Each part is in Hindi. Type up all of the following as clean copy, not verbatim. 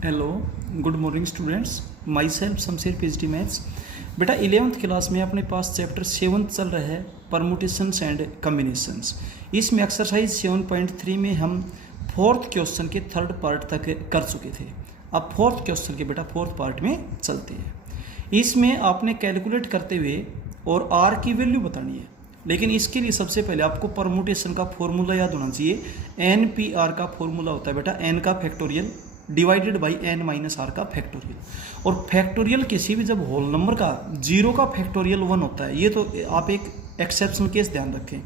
Hello, good morning students. My self Shamsher PhD maths. बेटा 11th क्लास में अपने पास चैप्टर 7 चल रहा है, परमुटेशंस एंड कम्बिनेशंस। इसमें एक्सरसाइज 7.3 में हम फोर्थ क्वेश्चन के थर्ड पार्ट तक कर चुके थे। अब फोर्थ क्वेश्चन के बेटा फोर्थ पार्ट में चलते हैं। इसमें आपने कैलकुलेट करते हुए और आर की वैल्यू बतानी है, लेकिन इसके लिए सबसे पहले आपको परमुटेशन का फॉर्मूला याद होना चाहिए। एन पी आर का फॉर्मूला होता है बेटा एन का factorial divided by N minus R का फैक्टोरियल। और फैक्टोरियल किसी भी जब होल नंबर का जीरो का फैक्टोरियल 1 होता है, ये तो आप एक एक्सेप्शनल केस ध्यान रखें।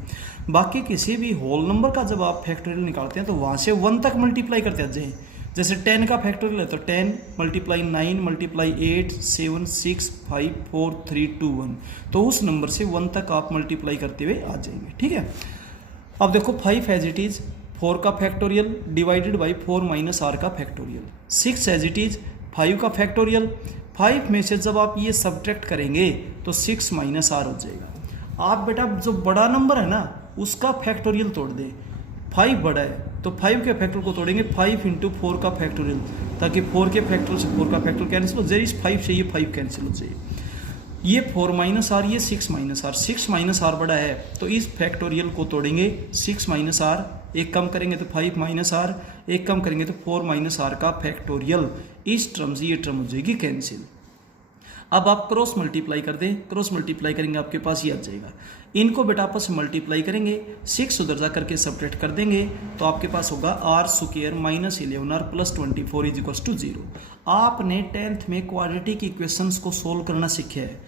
बाकी किसी भी होल नंबर का जब आप फैक्टोरियल निकालते हैं तो वहाँ से 1 तक मल्टीप्लाई करते जाए। जैसे 10 का फैक्टोरियल है तो 10 मल्टीप्लाई 9 मल्टीप्लाई 8 7 6 5 4 3 2 1, तो उस नंबर से 1 तक आप मल्टीप्लाई करते हुए आ जाएंगे। ठीक है। अब देखो 5 एज इट इज 4 का factorial divided by 4 minus R का फैक्टोरियल। 6 एज इट इज 5 का फैक्टोरियल। 5 में से जब आप ये सब्ट्रैक्ट करेंगे तो 6 माइनस आर हो जाएगा। आप बेटा जो बड़ा नंबर है ना उसका फैक्टोरियल तोड़ दें। 5 बड़ा है तो 5 के फैक्टोरियल को तोड़ेंगे 5 इंटू 4 का फैक्टोरियल, ताकि 4 के फैक्टोरियल से 4 का फैक्टोरियल कैंसिल हो जाए, इस 5 से ये 5 कैंसिल हो जाए। ये 4 माइनस आर, ये 6 माइनस आर। 6 माइनस आर बड़ा है तो इस फैक्टोरियल को तोड़ेंगे 6 माइनस आर, एक कम करेंगे तो 5 माइनस आर, एक कम करेंगे तो 4 माइनस आर का फैक्टोरियल। इस टर्म से ये टर्म हो जाएगी कैंसिल। अब आप क्रॉस मल्टीप्लाई कर दें, क्रॉस मल्टीप्लाई करेंगे आपके पास ये आ जाएगा। इनको बेटा आपस में मल्टीप्लाई करेंगे, 6 उधर जा करके सब्ट्रैक्ट कर देंगे तो आपके पास होगा R square minus 11 R plus 24 is equals to 0। आपने 10th में क्वाड्रेटिक इक्वेशंस को सोल्व करना सीखा है।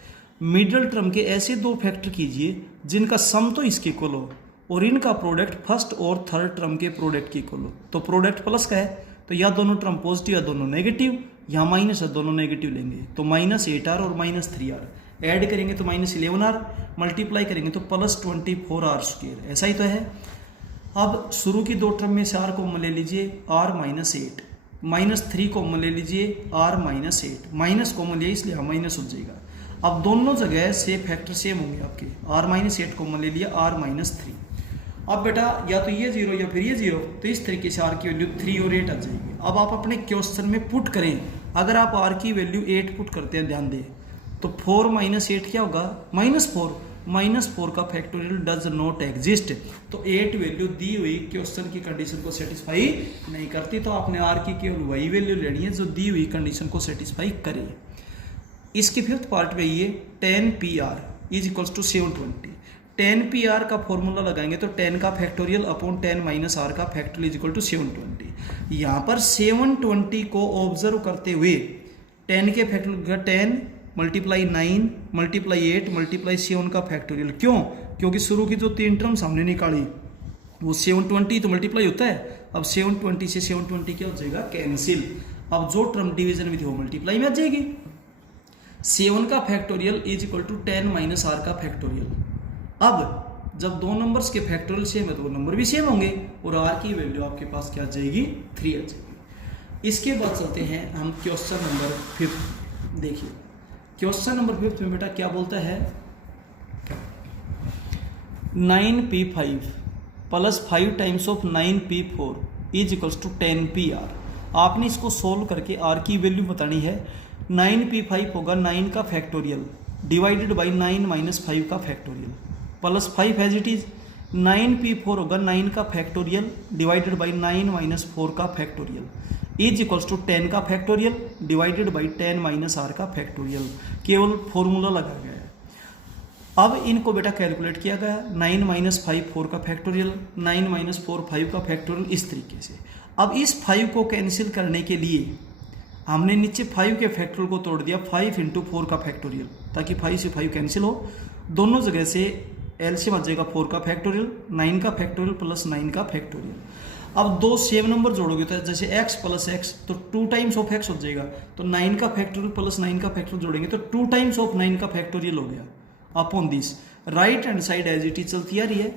मिडिल टर्म के ऐसे दो फैक्टर कीजिए जिनका सम तो इसके इक्वल हो और इनका प्रोडक्ट फर्स्ट और थर्ड टर्म के प्रोडक्ट की इक्वल हो। तो प्रोडक्ट प्लस का है तो या दोनों टर्म पॉजिटिव या दोनों नेगेटिव, या माइनस है दोनों नेगेटिव लेंगे तो माइनस 8r और माइनस 3r। ऐड करेंगे तो माइनस 11r, मल्टीप्लाई करेंगे तो प्लस 24r स्क्वायर। ऐसा ही तो है। अब शुरू की दो टर्म में से r कॉमन ले लीजिए, r माइनस 8, माइनस 3 कॉमन ले लीजिए, r माइनस 8, माइनस कॉमन लिया इसलिए माइनस हो जाएगा। अब दोनों जगह से फैक्टर सेम होंगे आपके, r माइनस 8 कॉमन ले लिया, r माइनस 3। अब बेटा या तो ये 0 या फिर ये 0, तो इस तरीके से r की वैल्यू 3 और 8 आ जाएगी। अब आप अपने क्वेश्चन में पुट करें, अगर आप r की वैल्यू 8 पुट करते हैं, ध्यान दें, तो 4 माइनस 8 क्या होगा, माइनस 4। माइनस 4 का फैक्टोरियल डज नॉट एग्जिस्ट, तो 8 वैल्यू दी हुई क्वेश्चन की कंडीशन को सेटिस्फाई नहीं करती। तो आपने r की केवल वही वैल्यू लेनी है जो दी हुई कंडीशन को सेटिस्फाई करे। इसके फिफ्थ पार्ट में ये 10 PR is equals to 720। 10 PR का फॉर्मूला लगाएंगे तो 10 का फैक्टोरियल अपॉन 10 माइनस आर का फैक्टोरियल इज इक्वल टू 720। यहाँ पर 720 को ऑब्जर्व करते हुए 10 के फैक्टोरियल 10 मल्टीप्लाई 9 मल्टीप्लाई 8 मल्टीप्लाई 7 का फैक्टोरियल। क्यों? क्योंकि शुरू की जो 3 टर्म्स हमने निकाली वो 720 तो मल्टीप्लाई होता है। अब 720 से 720 क्या हो जाएगा, कैंसिल। अब जो टर्म डिवीजन में थी वो मल्टीप्लाई में आ जाएगी। 7 का factorial is equal to 10 minus R का फैक्टोरियल। अब जब दो नंबर्स के फैक्टोरियल सेम है तो वो नंबर भी सेम होंगे और आर की वैल्यू आपके पास क्या आ जाएगी, 3 आ जाएगी। इसके बाद चलते हैं हम क्वेश्चन नंबर 5। देखिए क्वेश्चन नंबर 5 में बेटा क्या बोलता है, 9p5 plus 5 times of 9p4 is equals to 10pr। आपने इसको सोल्व करके r की वैल्यू बतानी है। 9p5 होगा 9 का फैक्टोरियल डिवाइडेड बाई 9 माइनस 5 का factorial plus 5 as it is. 9p4 होगा 9 का फैक्टोरियल डिवाइडेड बाई 9 माइनस 4 का फैक्टोरियल इज इक्वल्स टू 10 का factorial divided by 10 minus R का फैक्टोरियल। केवल फॉर्मूला लगाया गया है। अब इनको बेटा कैलकुलेट किया गया, 9 माइनस 5 4 का फैक्टोरियल, 9 माइनस 4 5 का फैक्टोरियल, इस तरीके से। अब इस 5 को कैंसिल करने के लिए हमने नीचे 5 के फैक्टोरियल को तोड़ दिया 5 इंटू 4 का फैक्टोरियल, ताकि 5 से 5 कैंसिल हो। दोनों जगह से एलसीएम आ जाएगा 4 का फैक्टोरियल, 9 का फैक्टोरियल प्लस 9 का फैक्टोरियल। अब दो सेम नंबर जोड़ोगे तो जैसे x प्लस x तो 2 टाइम्स ऑफ x हो जाएगा, तो 9 का फैक्टोरियल प्लस 9 का फैक्टोरियल जोड़ेंगे तो 2 टाइम्स ऑफ 9 का फैक्टोरियल हो गया upon this. Right hand side as it is चलती आ रही है।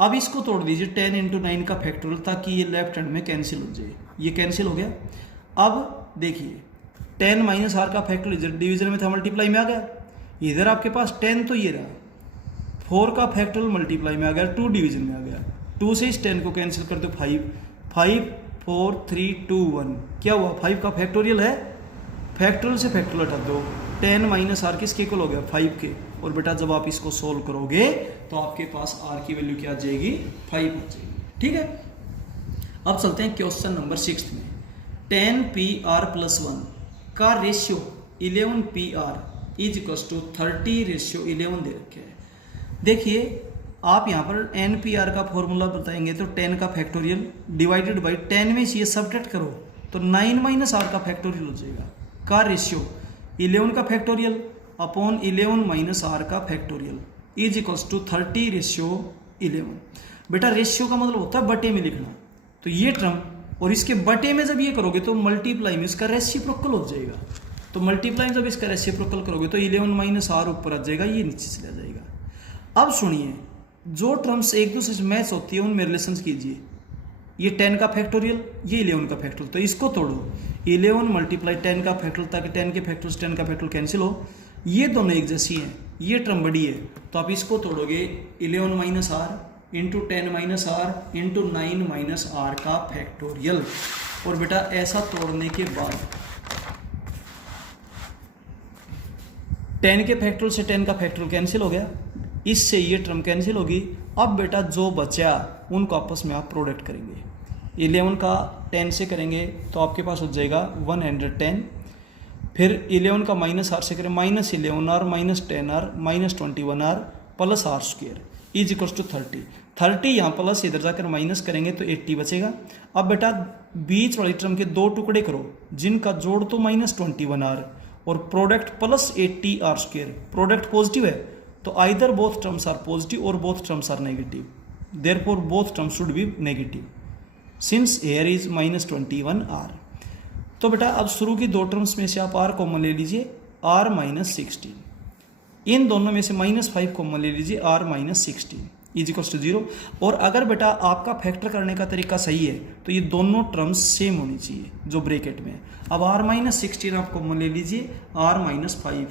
अब इसको तोड़ दीजिए 10 इंटू 9 का फैक्टोरियल, ताकि ये लेफ्ट हैंड में कैंसिल हो जाए। ये कैंसिल हो गया। अब देखिए 10 माइनस आर का फैक्टोरियल डिवीजन में था, मल्टीप्लाई में आ गया। इधर आपके पास 10 तो ये रहा, 4 का फैक्टोरियल मल्टीप्लाई में आ गया, 2 डिवीजन में आ गया। 2 से इस 10 को कैंसिल कर दो 5, 4 3 2 1 क्या हुआ 5 का फैक्टोरियल है, फैक्टोरियल से फैक्टोरियल हटा दो, 10 माइनस आर किसके इक्वल हो गया 5 के। और बेटा जब आप इसको सोल्व करोगे तो आपके पास आर की वैल्यू क्या आ जाएगी 5 आ जाएगी। ठीक है, अब चलते हैं क्वेश्चन नंबर 6 में। 10PR+1 का ratio 11PR is equal to 30:11 दे रखे हैं। देखिए आप यहाँ पर NPR का फॉर्मूला बताएंगे तो 10 का फैक्टोरियल डिवाइडेड बाई 10 में से ये सब्ट्रैक्ट करो तो 9 माइनस आर का फैक्टोरियल हो जाएगा, का रेशियो 11 का फैक्टोरियल अपॉन 11 माइनस आर का फैक्टोरियल इज इक्वल्स टू 30:11। बेटा रेशियो का मतलब होता है बटे में लिखना, तो ये टर्म और इसके बटे में जब ये करोगे तो मल्टीप्लाई में इसका रेसिप्रोकल हो जाएगा। तो मल्टीप्लाई जब इसका रेसिप्रोकल करोगे तो 11 माइनस आर ऊपर आ जाएगा, ये नीचे चला जाएगा। अब सुनिए, जो टर्म्स एक दूसरे से मैच होती है उनमें रिलेशन कीजिए। ये 10 का फैक्टोरियल, ये 11 का फैक्टोरियल, तो इसको तोड़ो 11 मल्टीप्लाई 10 का फैक्टोरियल, ताकि 10 के फैक्टोरियल 10 का फैक्टोरियल कैंसिल हो। ये दोनों एक जैसी हैं, ये टर्म बड़ी है तो आप इसको तोड़ोगे 11 minus R into 10 minus R into 9 minus R का फैक्टोरियल। और बेटा ऐसा तोड़ने के बाद 10 के फैक्टोरियल से 10 का फैक्टोरियल कैंसिल हो गया, इससे ये टर्म कैंसिल होगी। अब बेटा जो बचा उनको आपस में आप प्रोडक्ट करेंगे। 11 का 10 से करेंगे तो आपके पास हो जाएगा 110, फिर 11 का माइनस आर से करें -11R -10R -21R plus R square is equals to 30 यहाँ प्लस इधर जाकर माइनस करेंगे तो 80 बचेगा। अब बेटा बीच वाली टर्म के दो टुकड़े करो जिनका जोड़ तो -21R और product plus 80R square, product positive है तो either both terms are positive और both terms are negative, therefore both terms should be negative since here is -21R। तो बेटा अब शुरू की दो टर्म्स में से आप R कॉमन ले लीजिए, R -16, इन दोनों में से -5 कॉमन ले लीजिए, R -16 इज इक्वल टू 0। और अगर बेटा आपका फैक्टर करने का तरीका सही है तो ये दोनों टर्म्स सेम होनी चाहिए जो ब्रैकेट में। अब R -16 आप कॉमन ले लीजिए, R -5,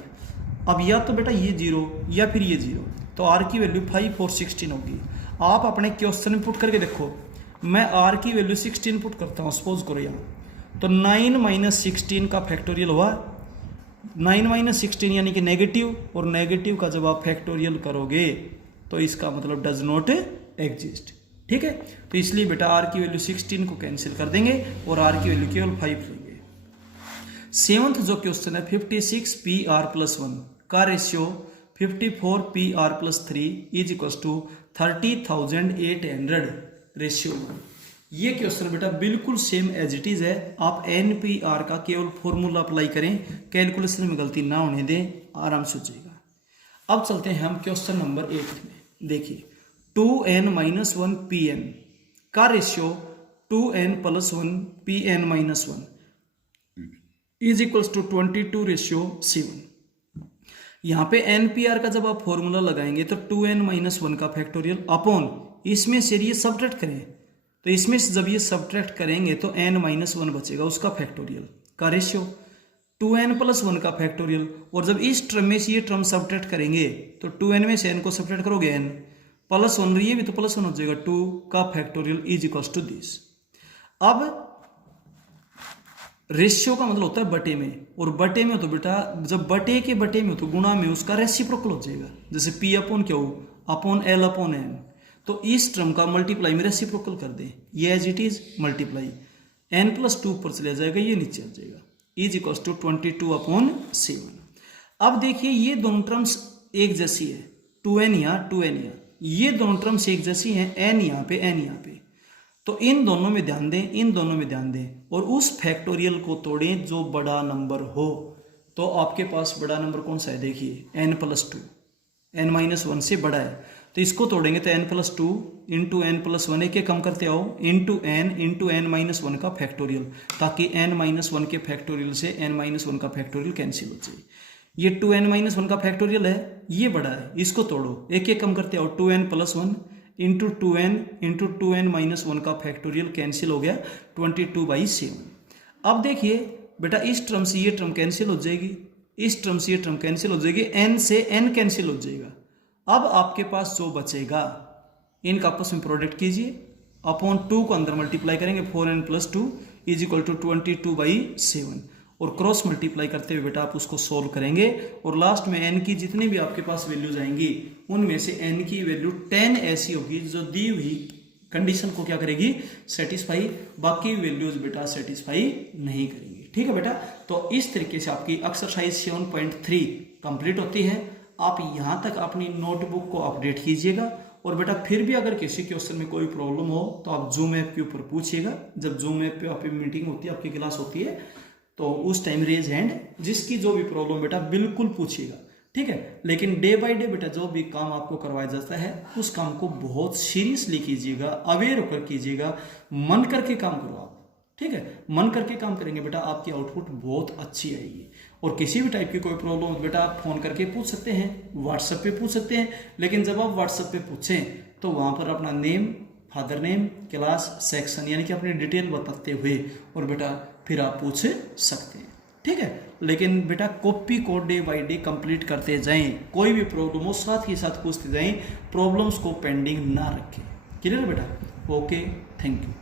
अब या तो बेटा ये 0 या फिर ये 0, तो R की वैल्यू 5 और 16 होगी। आप अपने क्वेश्चन में पुट करके देखो, मैं R की वैल्यू 16 पुट करता हूँ, सपोज करो यहाँ, तो 9 - 16 का फैक्टोरियल हुआ 9 - 16 यानी कि नेगेटिव, और नेगेटिव का जब आप फैक्टोरियल करोगे तो इसका मतलब डज नॉट एग्जिस्ट। ठीक है, तो इसलिए बेटा R की वैल्यू 16 को कैंसिल कर देंगे और R की वैल्यू केवल 5 लेंगे। 7th जो क्वेश्चन है 56PR+1 का ratio 54PR+3 is equal to 30,800 ratio 1। ये क्वेश्चन बेटा बिल्कुल सेम एज इट इज है। आप NPR का केवल फॉर्मूला अप्लाई करें, कैलकुलेशन में गलती ना होने दें, आराम से हो जाएगा। अब चलते हैं हम क्वेश्चन नंबर 8 में। देखिए 2n-1 Pn का ratio 2n+1 Pn-1 is equals to 22:7। यहाँ पे NPR का जब आप फॉर्मूला लगाएंगे तो 2n-1 का फैक्टोरियल अपॉन इसमें से ये सब्ट्रैक्ट करें, तो इसमें से जब ये सब्ट्रैक्ट करेंगे तो n-1 बचेगा, उसका फैक्टोरियल का रेशियो 2n+1 का फैक्टोरियल। और जब इस टर्म में से ये टर्म सब्ट्रैक्ट करेंगे तो 2n में से n को सब्ट्रैक्ट करोगे n +1, ये भी तो +1 हो जाएगा, 2 का factorial is equals to this. अब रेशियो का मतलब होता है बटे में, और बटे में तो बेटा जब बटे के बटे में तो गुणा में उसका रेसिप्रोकल हो जाएगा, जैसे P/Q अपॉन L/N। तो इस टर्म का मल्टीप्लाई में रेसिप्रोकल कर दें, ये as it is multiply n+2 ऊपर चले जाएगा, ये नीचे आ जाएगा, इज इक्वल टू 22/7। अब देखिए ये दोनों टर्म्स एक जैसी है, 2n यहाँ 2n यहाँ, ये दोनों टर्म्स एक जैसी हैं, n यहाँ पे n यहाँ पे, तो इन दोनों में ध्यान दें, इन दोनों में ध्यान दें और उस फैक्टोरियल को तोड़ें जो बड़ा नंबर हो। तो आपके पास बड़ा नंबर कौन सा है, देखिए n+2, n-1 से बड़ा है, तो इसको तोड़ेंगे तो n+2 इंटू n+1 एक कम करते आओ इंटू n का फैक्टोरियल, ताकि n-1 के फैक्टोरियल से n-1 का फैक्टोरियल कैंसिल हो जाए। ये 2n-1 का फैक्टोरियल है, ये बड़ा है, इसको तोड़ो एक कम करते आओ, 2n+1 इंटू 2n का फैक्टोरियल कैंसिल हो गया 22/7। अब देखिए बेटा इस टर्म से ये टर्म कैंसिल हो जाएगी, इस टर्म से ये टर्म कैंसिल हो जाएगी, n से n कैंसिल हो जाएगा। अब आपके पास जो बचेगा इनका आपस में प्रोडक्ट कीजिए, अपॉन 2 को अंदर मल्टीप्लाई करेंगे, 4n plus 2 is equal to 22/7, और क्रॉस मल्टीप्लाई करते हुए बेटा आप उसको सोल्व करेंगे, और लास्ट में n की जितनी भी आपके पास वैल्यूज आएंगी उनमें से n की वैल्यू 10 ऐसी होगी जो दी हुई कंडीशन को क्या करेगी, सेटिस्फाई, बाकी वैल्यूज बेटा सेटिस्फाई नहीं करेंगी। ठीक है बेटा, तो इस तरीके से आपकी एक्सरसाइज 7.3 कंप्लीट होती है। आप यहां तक अपनी नोटबुक को अपडेट कीजिएगा, और बेटा फिर भी अगर किसी क्वेश्चन में कोई प्रॉब्लम हो तो आप जूम ऐप के ऊपर पूछिएगा। जब जूम ऐप पे आपकी मीटिंग होती है, आपकी क्लास होती है, तो उस टाइम रेज हैंड, जिसकी जो भी प्रॉब्लम बेटा बिल्कुल पूछिएगा। ठीक है, लेकिन डे बाय डे बेटा जो भी काम आपको करवाया जाता है उस काम को बहुत सीरियसली कीजिएगा, अवेयर होकर कीजिएगा, मन करके काम करो आप। ठीक है, मन करके काम करेंगे बेटा आपकी आउटपुट बहुत अच्छी आएगी। और किसी भी टाइप की कोई प्रॉब्लम हो बेटा आप फोन करके पूछ सकते हैं, व्हाट्सएप पे पूछ सकते हैं, लेकिन जब आप व्हाट्सएप पे पूछें तो वहां पर अपना name, father name, class, section यानी कि अपनी डिटेल बताते हुए और बेटा फिर आप पूछ सकते हैं। ठीक है, लेकिन बेटा कॉपी को डे बाय डे कंप्लीट करते जाएं, कोई भी प्रॉब्लम हो साथ ही साथ पूछते जाएं, प्रॉब्लम्स को पेंडिंग ना रखें। क्लियर बेटा? Okay, thank you.